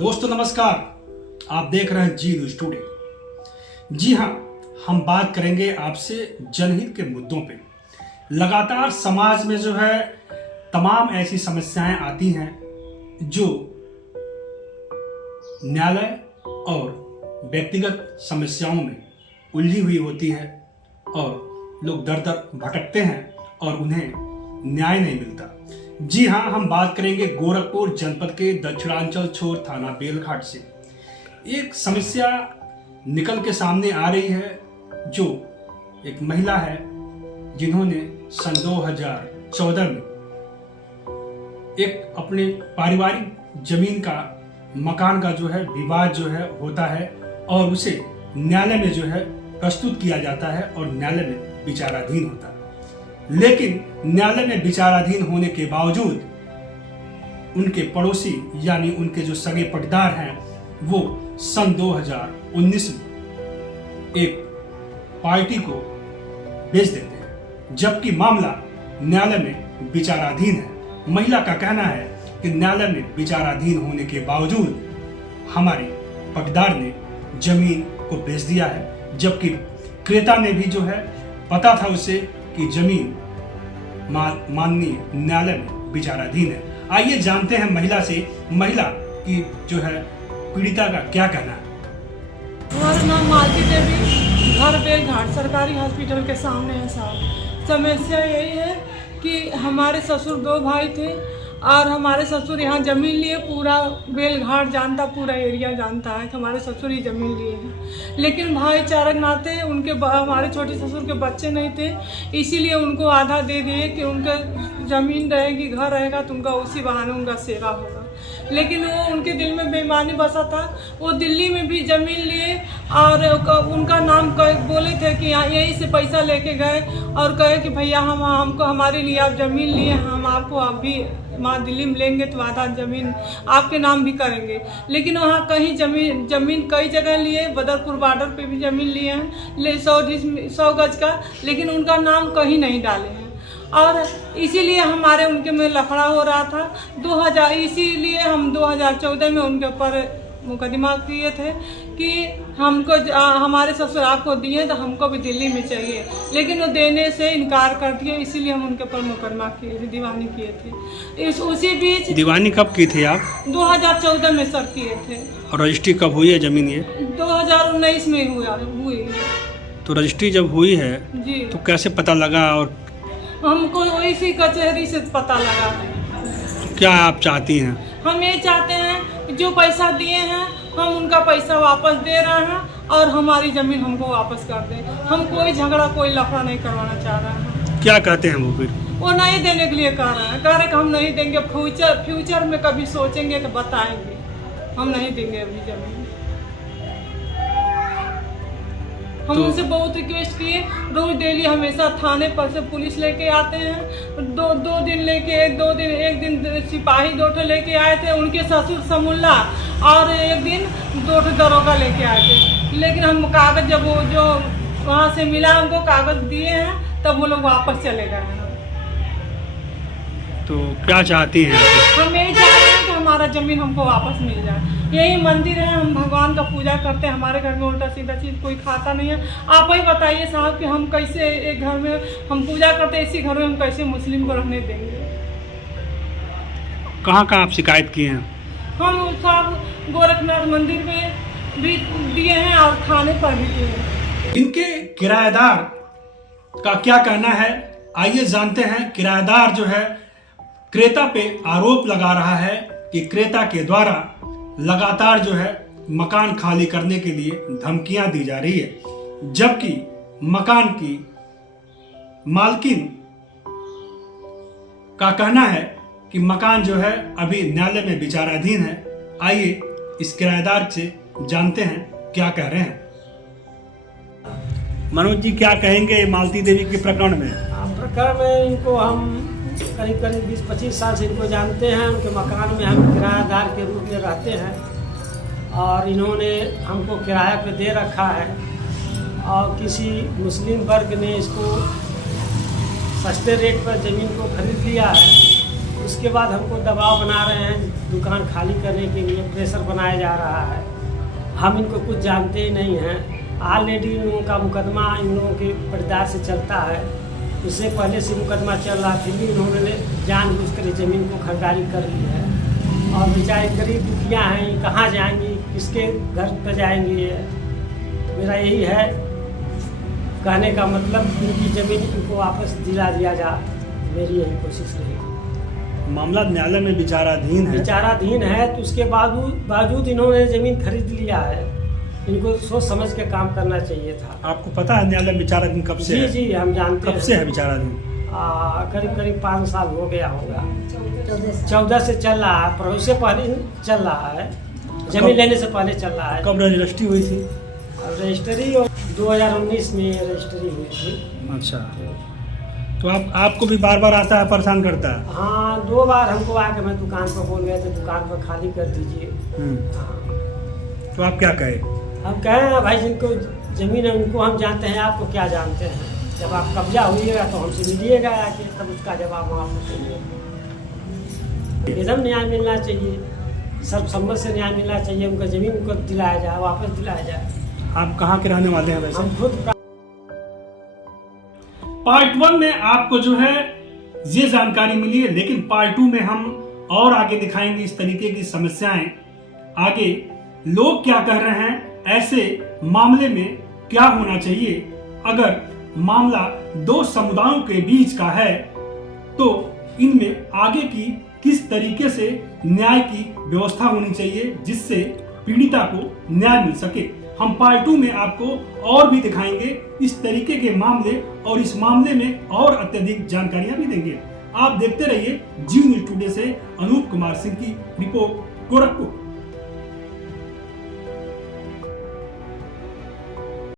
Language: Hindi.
दोस्तों नमस्कार, आप देख रहे हैं जी न्यूज टुडे। जी हाँ, हम बात करेंगे आपसे जनहित के मुद्दों पे। लगातार समाज में जो है तमाम ऐसी समस्याएं आती हैं जो न्यायालय और व्यक्तिगत समस्याओं में उलझी हुई होती है और लोग दर दर भटकते हैं और उन्हें न्याय नहीं मिलता। जी हाँ, हम बात करेंगे गोरखपुर जनपद के दक्षिणांचल छोर थाना बेलघाट से। एक समस्या निकल के सामने आ रही है जो एक महिला है जिन्होंने सन 2014 में एक अपने पारिवारिक जमीन का मकान का जो है विवाद जो है होता है और उसे न्यायालय में जो है प्रस्तुत किया जाता है और न्यायालय में विचाराधीन होता है। लेकिन न्यायालय में विचाराधीन होने के बावजूद उनके पड़ोसी यानी उनके जो सगे पटदार हैं वो सन 2019 में एक पार्टी को बेच देते हैं, जबकि मामला न्यायालय में विचाराधीन है। महिला का कहना है कि न्यायालय में विचाराधीन होने के बावजूद हमारे पटदार ने जमीन को बेच दिया है, जबकि क्रेता ने भी जो है पता था उसे कि जमीन माननीय न्यायालय में विचाराधीन है। आइए जानते हैं महिला से, महिला की जो है पीड़िता का क्या कहना है। हमारा नाम मालती देवी, घर बेलघाट सरकारी हॉस्पिटल के सामने है साहब। समस्या यही है कि हमारे ससुर 2 भाई थे और हमारे ससुर यहाँ ज़मीन लिए, पूरा बेलघाट जानता, पूरा एरिया जानता है कि हमारे ससुर ही ज़मीन लिए हैं। लेकिन भाईचारा के नाते उनके हमारे छोटे ससुर के बच्चे नहीं थे, इसीलिए उनको आधा दे दिए कि उनका ज़मीन रहेगी, घर रहेगा तो उनका उसी बहाने उनका सेवा होगा। लेकिन वो उनके दिल में बेईमानी बसा था। वो दिल्ली में भी ज़मीन लिए और उनका नाम बोले थे कि यहीं से पैसा लेके गए और कहे कि भैया हमको हमारे लिए आप ज़मीन लिए, हम आपको आप भी वहाँ दिल्ली में लेंगे तो आधा ज़मीन आपके नाम भी करेंगे। लेकिन वहाँ कहीं ज़मीन कई जगह लिए, बदरपुर बॉर्डर पे भी ज़मीन लिए हैं, 100 गज का, लेकिन उनका नाम कहीं नहीं डाले हैं। और इसीलिए हमारे उनके में लफड़ा हो रहा था। इसीलिए हम 2014 में उनके ऊपर मुकदमा किए थे कि हमको हमारे ससुर आपको दिए तो हमको भी दिल्ली में चाहिए, लेकिन वो देने से इनकार कर दिए। इसीलिए हम उनके ऊपर मुकदमा किए थे, दीवानी किए थे। उसी बीच दीवानी कब की थी आप? 2014 में सर किए थे। और रजिस्ट्री कब हुई है जमीन ये? 2019 में हुई। तो रजिस्ट्री जब हुई है जी तो कैसे पता लगा और हमको इसी कचहरी से पता लगा है। क्या आप चाहती हैं? हम ये चाहते हैं कि जो पैसा दिए हैं हम उनका पैसा वापस दे रहे हैं और हमारी ज़मीन हमको वापस कर दें। हम कोई झगड़ा कोई लफड़ा नहीं करवाना चाह रहे हैं। क्या कहते हैं वो? फिर वो नहीं देने के लिए कह रहे हैं कि हम नहीं देंगे, फ्यूचर में कभी सोचेंगे तो बताएंगे, हम नहीं देंगे अभी ज़मीन। हम उनसे बहुत रिक्वेस्ट किए, रोज डेली हमेशा थाने पर से पुलिस लेके आते हैं। दो दिन लेके एक दिन सिपाही 2 लेके आए थे, उनके ससुर समुल्ला, और एक दिन 2 दरोगा लेके आए थे। लेकिन हम कागज जब वो जो वहाँ से मिला हमको कागज दिए हैं तब वो लोग वापस चले गए हैं। तो क्या चाहती हैं? हम यही चाह रहे हैं कि हमारा ज़मीन हमको वापस मिल जाए। यही मंदिर है, हम भगवान का पूजा करते हैं, हमारे घर में उल्टा सीधा चीज़ कोई खाता नहीं है। आप ही बताइए साहब कि हम कैसे एक घर में हम पूजा करते हैं, इसी घर में हम कैसे मुस्लिम को रहने देंगे? कहाँ आप शिकायत की हैं? हम साहब गोरखनाथ मंदिर में भी दिए हैं और थाने पर भी दिए हैं। इनके किराएदार का क्या कहना है, आइए जानते हैं। किराएदार जो है क्रेता पे आरोप लगा रहा है कि क्रेता के द्वारा लगातार जो है मकान खाली करने के लिए धमकियां दी जा रही है, जबकि मकान की मालकिन का कहना है कि मकान जो है अभी न्यायालय में विचाराधीन है। आइए इस किराएदार से जानते हैं क्या कह रहे हैं। मनोज जी, क्या कहेंगे मालती देवी के प्रकरण में? प्रकरण में इनको हम करीब 20-25 साल से इनको जानते हैं। उनके मकान में हम किराएदार के रूप में रहते हैं और इन्होंने हमको किराए पे दे रखा है और किसी मुस्लिम वर्ग ने इसको सस्ते रेट पर ज़मीन को खरीद लिया है उसके बाद हमको दबाव बना रहे हैं दुकान खाली करने के लिए, प्रेशर बनाया जा रहा है। हम इनको कुछ जानते ही नहीं हैं। ऑलरेडी इन लोगों का मुकदमा इन लोगों के पटदार से चलता है, उससे पहले से मुकदमा चल रहा, फिर भी इन्होंने जानबूझकर ज़मीन को खरीदारी कर ली है। और बेचारे गरीब दुखिया हैं, कहाँ जाएंगी, किसके घर पर जाएंगी। मेरा यही है कहने का मतलब, इनकी ज़मीन इनको वापस दिला दिया जा, मेरी यही कोशिश रहेगी। मामला न्यायालय में विचाराधीन है। विचाराधीन है तो उसके बावजूद इन्होंने ज़मीन खरीद लिया है। इनको सोच समझ के काम करना चाहिए था। आपको पता है न्यायालय विचाराधीन कब से जी है? जी हम जानते हैं। कब से है विचाराधीन? करीब करीब 5 साल हो गया होगा। 14 से चल रहा है, पर उससे पहले चल रहा है, जमीन लेने से पहले चल रहा है। कब रजिस्ट्री हुई थी? रजिस्ट्री 2019 में रजिस्ट्री हुई थी। अच्छा, तो आपको भी बार बार आता है, परेशान करता है? हाँ, 2 बार हमको आके मैं दुकान पर बोल गए थे, दुकान पर खाली कर दीजिए। हाँ। तो आप क्या कहे? हम कहें भाई जिनको ज़मीन है उनको हम जानते हैं, आपको क्या जानते हैं। जब आप कब्जा होइएगा तो हमसे मिलिएगा आके, तब उसका जवाब हम आपको देंगे। एकदम न्याय मिलना चाहिए, सर्वसम्मत से न्याय मिलना चाहिए। उनका ज़मीन उनको दिलाया जाए, वापस दिलाया जाए। आप कहाँ के रहने वाले हैं वैसे? हम खुद पार्ट 1 में आपको जो है ये जानकारी मिली है, लेकिन पार्ट 2 में हम और आगे दिखाएंगे इस तरीके की समस्याएं। आगे लोग क्या कह रहे हैं, ऐसे मामले में क्या होना चाहिए। अगर मामला 2 समुदायों के बीच का है तो इनमें आगे की किस तरीके से न्याय की व्यवस्था होनी चाहिए जिससे पीड़िता को न्याय मिल सके। हम पार्ट 2 में आपको और भी दिखाएंगे इस तरीके के मामले, और इस मामले में और अत्यधिक जानकारियां भी देंगे। आप देखते रहिए जी न्यूज़ टुडे से अनूप कुमार सिंह की रिपोर्ट, गोरखपुर।